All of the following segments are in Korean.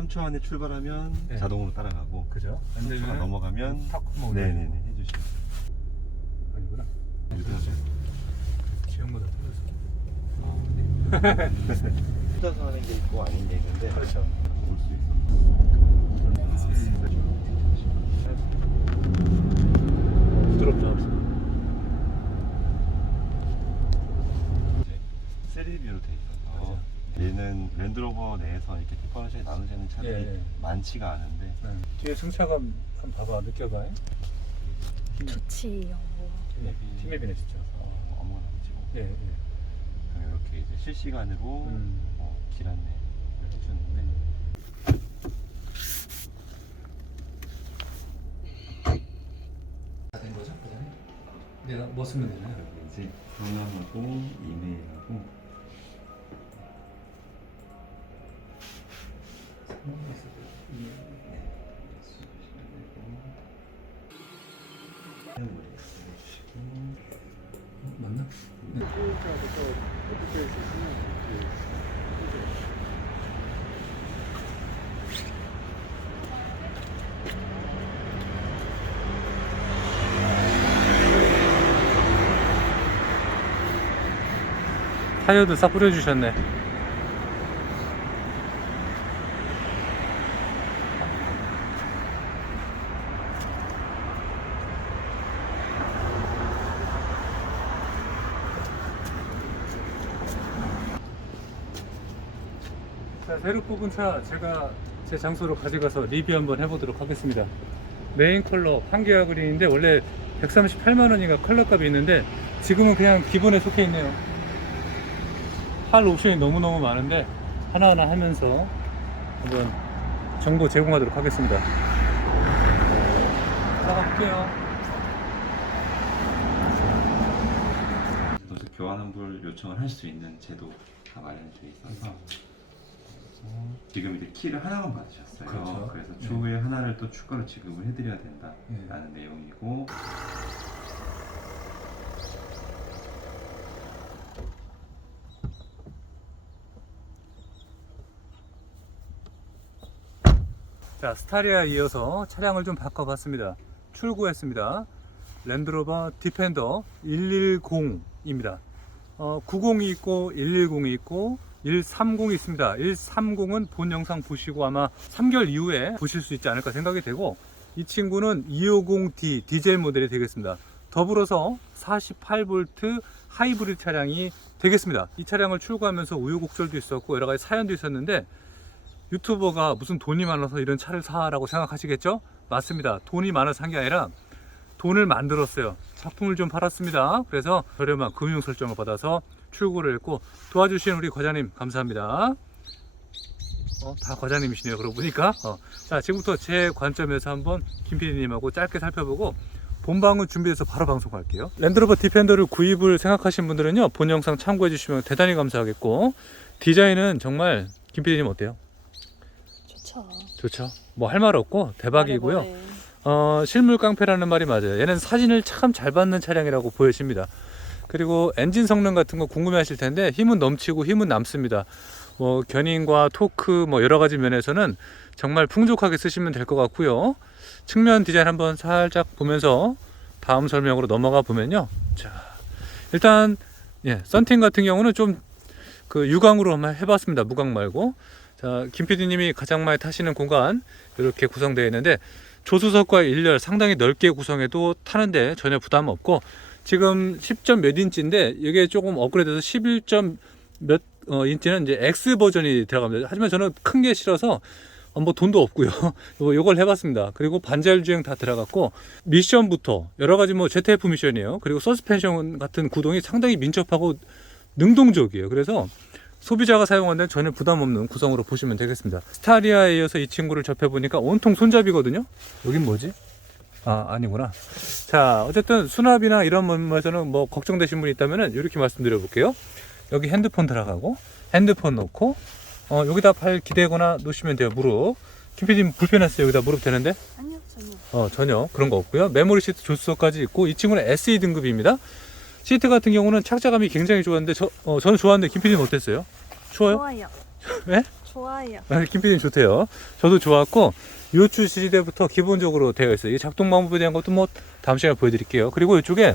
오케이. 3초 안에 출발하면 네. 자동으로 따라가고 그죠? 안 3초가 되면 넘어가면 탁. 네네네 해주시면 아니구나. 유도하세요. 지형보다 틀렸어. 혼자서 하는 게 있고 아닌 게 있는데 그렇죠. 올 수 있어. 부드럽다. 세리비로 돼 있어서 얘는 랜드로버 내에서 이렇게 디퍼런셜이 나눠지는 차들이 예, 예. 많지가 않은데 네. 뒤에 승차감 한번 봐봐. 느껴봐. 좋지요. 네. 팀맵이네 진짜. 어, 아무거나 찍고 예, 예. 이렇게 이제 실시간으로 음. 어, 길 안내를 해주는데 다된 거죠? 내가 뭐 쓰면 되나요? 이제 전화하고 이메일하고 네. 타이어도 싹 뿌려주셨네. 새로 뽑은 차 제가 제 장소로 가져가서 리뷰 한번 해보도록 하겠습니다. 메인 컬러 한계화 그린인데 원래 138만 원인가 컬러 값이 있는데 지금은 그냥 기본에 속해 있네요. 할 옵션이 너무너무 많은데 하나하나 하면서 한번 정보 제공하도록 하겠습니다. 나가 볼게요. 그래서 교환 환불 요청을 할 수 있는 제도가 마련되어 있어서 지금 이제 키를 하나만 받으셨어요. 그렇죠. 그래서 네. 추후에 하나를 또 추가로 지급을 해드려야 네. 된다라는 내용이고 자, 스타리아 이어서 차량을 좀 바꿔봤습니다. 출고했습니다. 랜드로버 디펜더 110입니다. 어, 90이 있고 110이 있고 130이 있습니다. 130은 본 영상 보시고 아마 3개월 이후에 보실 수 있지 않을까 생각이 되고 이 친구는 250D 디젤 모델이 되겠습니다. 더불어서 48V 하이브리드 차량이 되겠습니다. 이 차량을 출고하면서 우여곡절도 있었고 여러 가지 사연도 있었는데 유튜버가 무슨 돈이 많아서 이런 차를 사라고 생각하시겠죠? 맞습니다. 돈이 많아서 산 게 아니라 돈을 만들었어요. 작품을 좀 팔았습니다. 그래서 저렴한 금융 설정을 받아서 출고를 했고 도와주신 우리 과장님 감사합니다. 어, 다 과장님이시네요. 그러고 보니까. 어. 자, 지금부터 제 관점에서 한번 김 PD님하고 짧게 살펴보고 본방은 준비해서 바로 방송할게요. 랜드로버 디펜더를 구입을 생각하신 분들은요, 본 영상 참고해 주시면 대단히 감사하겠고, 디자인은 정말 김 PD님 어때요? 좋죠. 좋죠. 뭐 할 말 없고 대박이고요. 어, 실물 깡패라는 말이 맞아요. 얘는 사진을 참 잘 받는 차량이라고 보여집니다. 그리고 엔진 성능 같은 거 궁금해 하실 텐데 힘은 넘치고 힘은 남습니다. 뭐 견인과 토크 뭐 여러 가지 면에서는 정말 풍족하게 쓰시면 될 것 같고요. 측면 디자인 한번 살짝 보면서 다음 설명으로 넘어가 보면요. 자, 일단 예, 썬팅 같은 경우는 좀 그 유광으로 한번 해봤습니다. 무광 말고. 자, 김 PD님이 가장 많이 타시는 공간 이렇게 구성되어 있는데 조수석과 일렬 상당히 넓게 구성해도 타는데 전혀 부담 없고 지금 10점 몇 인치인데 이게 조금 업그레이드해서 11점 몇 어, 인치는 이제 X 버전이 들어갑니다. 하지만 저는 큰 게 싫어서 어, 뭐 돈도 없고요. 요- 요걸 해봤습니다. 그리고 반자율 주행 다 들어갔고 미션부터 여러 가지 뭐 ZF 미션이에요. 그리고 서스펜션 같은 구동이 상당히 민첩하고 능동적이에요. 그래서 소비자가 사용하는 전혀 부담 없는 구성으로 보시면 되겠습니다. 스타리아에 이어서 이 친구를 접해보니까 온통 손잡이거든요. 여긴 뭐지? 아, 아니구나. 자, 어쨌든 수납이나 이런 면에서는 뭐 걱정되신 분이 있다면 이렇게 말씀드려 볼게요. 여기 핸드폰 들어가고, 핸드폰 놓고, 어, 여기다 팔 기대거나 놓으시면 돼요, 무릎. 김PD님 불편했어요. 여기다 무릎 되는데? 아니요 전혀. 어, 전혀 그런 거 없고요. 메모리 시트 조수석까지 있고 이 친구는 SE 등급입니다. 시트 같은 경우는 착자감이 굉장히 좋았는데 저 어, 저는 좋았는데 김PD님 어땠어요? 추워요? 좋아요. 네? 좋아요. 아, 김PD님 좋대요. 저도 좋았고 요추 시대부터 기본적으로 되어 있어요. 이 작동 방법에 대한 것도 뭐 다음 시간에 보여드릴게요. 그리고 이쪽에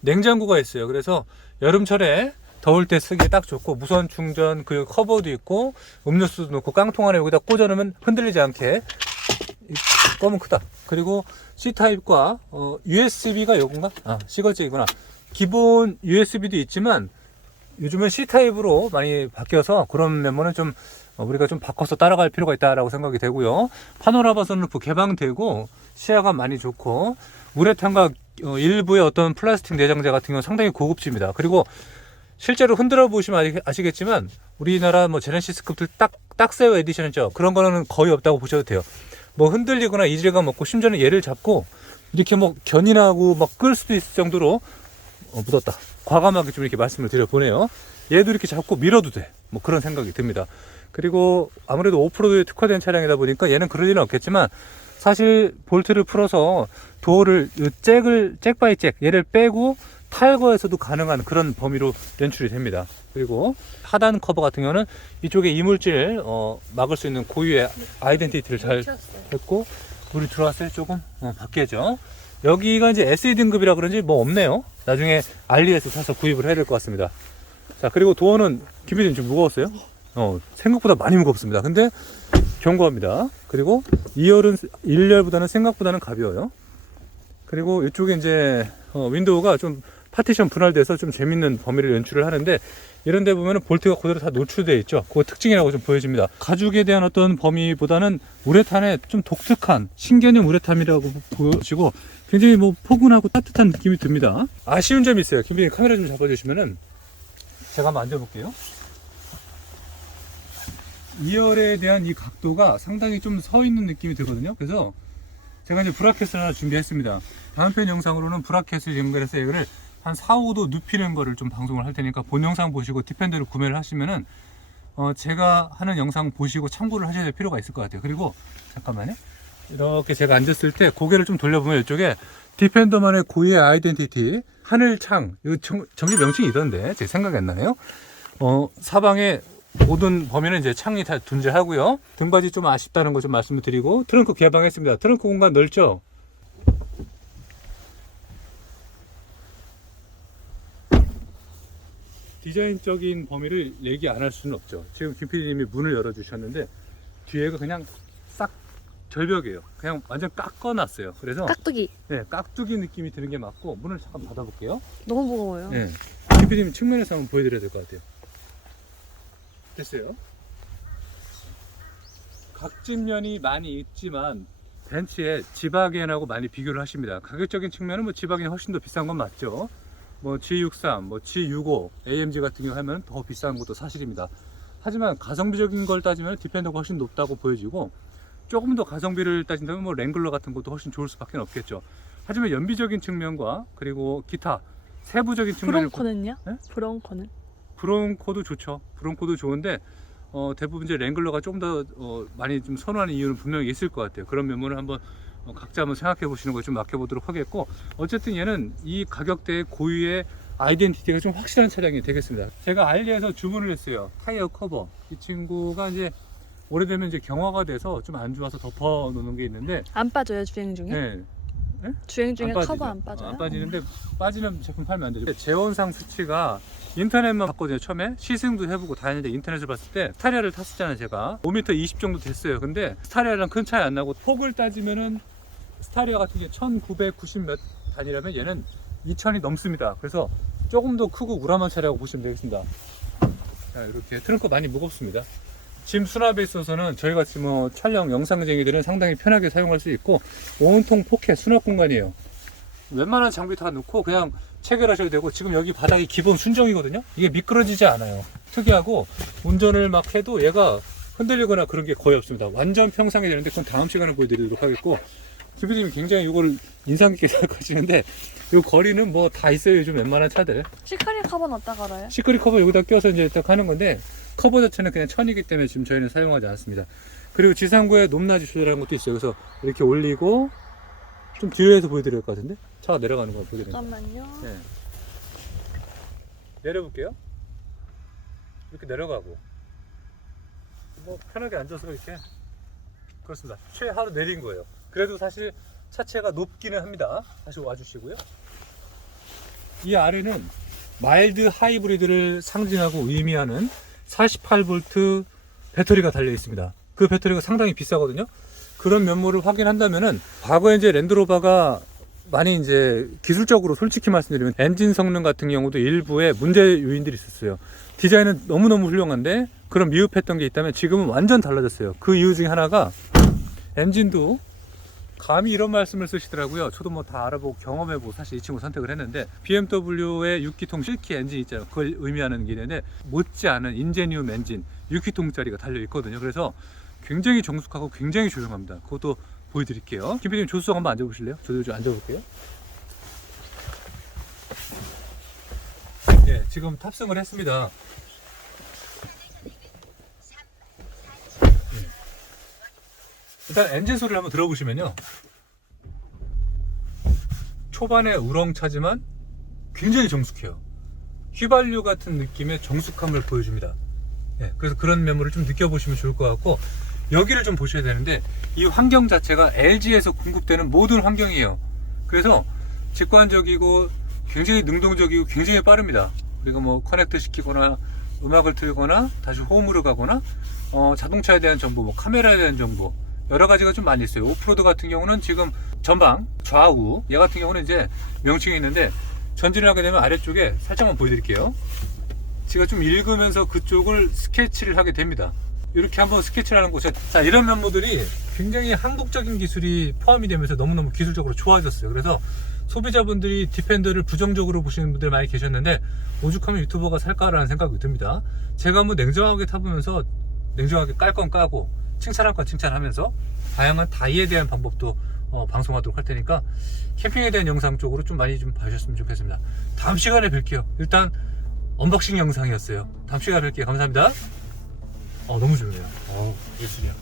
냉장고가 있어요. 그래서 여름철에 더울 때 쓰기 딱 좋고 무선 충전 그 커버도 있고 음료수도 넣고 깡통 안에 여기다 꽂아 놓으면 흔들리지 않게 이 껌은 크다. 그리고 C 타입과 어, USB가 요건가? 아 시거지이구나. 기본 USB도 있지만 요즘은 C 타입으로 많이 바뀌어서 그런 면모는 좀 어, 우리가 좀 바꿔서 따라갈 필요가 있다라고 생각이 되고요. 파노라마 선루프 개방되고 시야가 많이 좋고 우레탄과 어, 일부의 어떤 플라스틱 내장재 같은 경우는 상당히 고급집니다. 그리고 실제로 흔들어 보시면 아시- 아시겠지만 우리나라 뭐 제네시스급들 딱 딱새우 에디션이죠. 그런 거는 거의 없다고 보셔도 돼요. 뭐 흔들리거나 이질감 없고 심지어는 얘를 잡고 이렇게 뭐 견인하고 막 끌 수도 있을 정도로 어, 묻었다. 과감하게 좀 이렇게 말씀을 드려보네요. 얘도 이렇게 잡고 밀어도 돼. 뭐 그런 생각이 듭니다. 그리고 아무래도 오프로드에 특화된 차량이다 보니까 얘는 그럴 일은 없겠지만 사실 볼트를 풀어서 도어를 이 잭을 잭 바이 잭 얘를 빼고 탈거해서도 가능한 그런 범위로 연출이 됩니다. 그리고 하단 커버 같은 경우는 이쪽에 이물질 어, 막을 수 있는 고유의 아이덴티티를 잘. 했고 물이 들어왔을 때 조금 어, 밖에죠. 여기가 이제 SE 등급이라 그런지 뭐 없네요. 나중에 알리에서 사서 구입을 해야 될 것 같습니다. 자 그리고 도어는 김PD님 좀 무거웠어요? 어 생각보다 많이 무겁습니다. 근데 견고합니다. 그리고 2열은 1열보다는 생각보다는 가벼워요. 그리고 이쪽에 이제 어, 윈도우가 좀 파티션 분할돼서 좀 재밌는 범위를 연출을 하는데 이런 데 보면은 볼트가 그대로 다 노출되어 있죠. 그거 특징이라고 좀 보여집니다. 가죽에 대한 어떤 범위보다는 우레탄의 좀 독특한 신개념 우레탄이라고 보여지고 굉장히 뭐 포근하고 따뜻한 느낌이 듭니다. 아쉬운 점이 있어요. 김빈님 카메라 좀 잡아주시면은 제가 한번 앉아볼게요. 2열에 대한 이 각도가 상당히 좀 서 있는 느낌이 들거든요. 그래서 제가 이제 브라켓을 하나 준비했습니다. 다음 편 영상으로는 브라켓을 연결해서 이거를 한 4, 5도 눕히는 거를 좀 방송을 할 테니까 본 영상 보시고 디펜더를 구매를 하시면은 어 제가 하는 영상 보시고 참고를 하셔야 될 필요가 있을 것 같아요. 그리고 잠깐만요. 이렇게 제가 앉았을 때 고개를 좀 돌려보면 이쪽에 디펜더만의 고유의 아이덴티티 하늘창 이거 정, 정식 명칭이 있던데 제 생각이 안 나네요. 어 사방에 모든 범위는 이제 창이 다 존재하고요. 등받이 좀 아쉽다는 거 좀 말씀을 드리고 트렁크 개방했습니다. 트렁크 공간 넓죠? 디자인적인 범위를 얘기 안 할 수는 없죠. 지금 김 PD님이 문을 열어주셨는데 뒤에가 그냥 싹 절벽이에요. 그냥 완전 깎아놨어요. 그래서 깍두기. 네, 깍두기 느낌이 드는 게 맞고 문을 잠깐 닫아볼게요. 너무 무거워요. 네. 김 PD님 측면에서 한번 보여드려야 될 것 같아요. 됐어요. 각진면이 많이 있지만 벤츠의 지바겐하고 많이 비교를 하십니다. 가격적인 측면은 뭐 지바겐이 훨씬 더 비싼 건 맞죠. 뭐 G63, 뭐 G65, AMG 같은 경우 하면 더 비싼 것도 사실입니다. 하지만 가성비적인 걸 따지면 디펜더가 훨씬 높다고 보여지고 조금 더 가성비를 따진다면 뭐 랭글러 같은 것도 훨씬 좋을 수밖에 없겠죠. 하지만 연비적인 측면과 그리고 기타 세부적인 측면을 브롱코는요? 네? 브롱코는? 브론코도 좋죠. 브론코도 좋은데 어, 대부분 이제 랭글러가 조금 더 어, 많이 좀 선호하는 이유는 분명히 있을 것 같아요. 그런 면모를 한번 어, 각자 한번 생각해 보시는 걸 좀 맡겨보도록 하겠고 어쨌든 얘는 이 가격대의 고유의 아이덴티티가 좀 확실한 차량이 되겠습니다. 제가 알리에서 주문을 했어요. 타이어 커버. 이 친구가 이제 오래되면 이제 경화가 돼서 좀 안 좋아서 덮어 놓는 게 있는데 안 빠져요 주행 중에? 네, 주행 중에 안 커버. 안 빠져요? 안 빠지는데 빠지는 제품 팔면 안 되죠. 재원상 수치가 인터넷만 봤거든요. 처음에 시승도 해보고 다 했는데 인터넷을 봤을 때 스타리아를 탔었잖아요. 제가 5m 20 정도 됐어요. 근데 스타리아랑 큰 차이 안 나고 폭을 따지면은 스타리아 같은 게 1990 몇 단위라면 얘는 2000이 넘습니다. 그래서 조금 더 크고 우람한 차량이라고 보시면 되겠습니다. 자, 이렇게 트렁크 많이 무겁습니다. 짐 수납에 있어서는 저희 같이 뭐 촬영 영상쟁이들은 상당히 편하게 사용할 수 있고 온통 포켓 수납 공간이에요. 웬만한 장비 다 넣고 그냥 체결하셔도 되고 지금 여기 바닥이 기본 순정이거든요. 이게 미끄러지지 않아요. 특이하고 운전을 막 해도 얘가 흔들리거나 그런 게 거의 없습니다. 완전 평상이 되는데 그건 다음 시간에 보여드리도록 하겠고 기부님이 굉장히 이걸 인상 깊게 생각하시는데 이 거리는 뭐 다 있어요. 요즘 웬만한 차들. 시카리 커버는 어디다 걸어요? 시크릿 커버 여기다 껴서 이제 딱 하는 건데 커버 자체는 그냥 천이기 때문에 지금 저희는 사용하지 않습니다. 그리고 지상구에 높낮이 조절하는 것도 있어요. 그래서 이렇게 올리고 좀 뒤로 해서 보여드릴 것 같은데 차가 내려가는 거 보여드릴게요. 잠깐만요. 네. 내려볼게요. 이렇게 내려가고 뭐 편하게 앉아서 이렇게 그렇습니다. 최하로 내린 거예요. 그래도 사실 차체가 높기는 합니다. 다시 와주시고요. 이 아래는 마일드 하이브리드를 상징하고 의미하는 48V 배터리가 달려 있습니다. 그 배터리가 상당히 비싸거든요. 그런 면모를 확인한다면은 과거에 이제 랜드로버가 많이 이제 기술적으로 솔직히 말씀드리면 엔진 성능 같은 경우도 일부에 문제 요인들이 있었어요. 디자인은 너무너무 훌륭한데 그런 미흡했던 게 있다면 지금은 완전 달라졌어요. 그 이유 중에 하나가 엔진도 감히 이런 말씀을 쓰시더라고요. 저도 뭐 다 알아보고 경험해보고 사실 이 친구 선택을 했는데 BMW의 6기통 실키 엔진 있잖아요. 그걸 의미하는 게 있는데 못지않은 인제니움 엔진 6기통짜리가 달려 있거든요. 그래서 굉장히 정숙하고 굉장히 조용합니다. 그것도 보여드릴게요. 김 PD님 조수석 한번 앉아보실래요? 저도 좀 앉아볼게요. 예, 지금 탑승을 했습니다. 일단 엔진 소리를 한번 들어보시면요. 초반에 우렁차지만 굉장히 정숙해요. 휘발유 같은 느낌의 정숙함을 보여줍니다. 예, 그래서 그런 면모를 좀 느껴보시면 좋을 것 같고 여기를 좀 보셔야 되는데 이 환경 자체가 LG에서 공급되는 모든 환경이에요. 그래서 직관적이고 굉장히 능동적이고 굉장히 빠릅니다. 그리고 뭐 커넥트 시키거나 음악을 틀거나 다시 홈으로 가거나 어, 자동차에 대한 정보, 뭐 카메라에 대한 정보 여러 가지가 좀 많이 있어요. 오프로드 같은 경우는 지금 전방, 좌우 얘 같은 경우는 이제 명칭이 있는데 전진을 하게 되면 아래쪽에 살짝만 보여드릴게요. 제가 좀 읽으면서 그쪽을 스케치를 하게 됩니다. 이렇게 한번 스케치를 하는 곳에 자 이런 면모들이 굉장히 한국적인 기술이 포함이 되면서 너무너무 기술적으로 좋아졌어요. 그래서 소비자분들이 디펜더를 부정적으로 보시는 분들 많이 계셨는데 오죽하면 유튜버가 살까라는 생각이 듭니다. 제가 한번 냉정하게 타보면서 냉정하게 깔 건 까고 칭찬할 건 칭찬하면서 다양한 다이에 대한 방법도 어, 방송하도록 할 테니까 캠핑에 대한 영상 쪽으로 좀 많이 좀 봐주셨으면 좋겠습니다. 다음 시간에 뵐게요. 일단 언박싱 영상이었어요. 다음 시간에 뵐게요. 감사합니다. 어, 너무 좋네요. 어, 예술이야.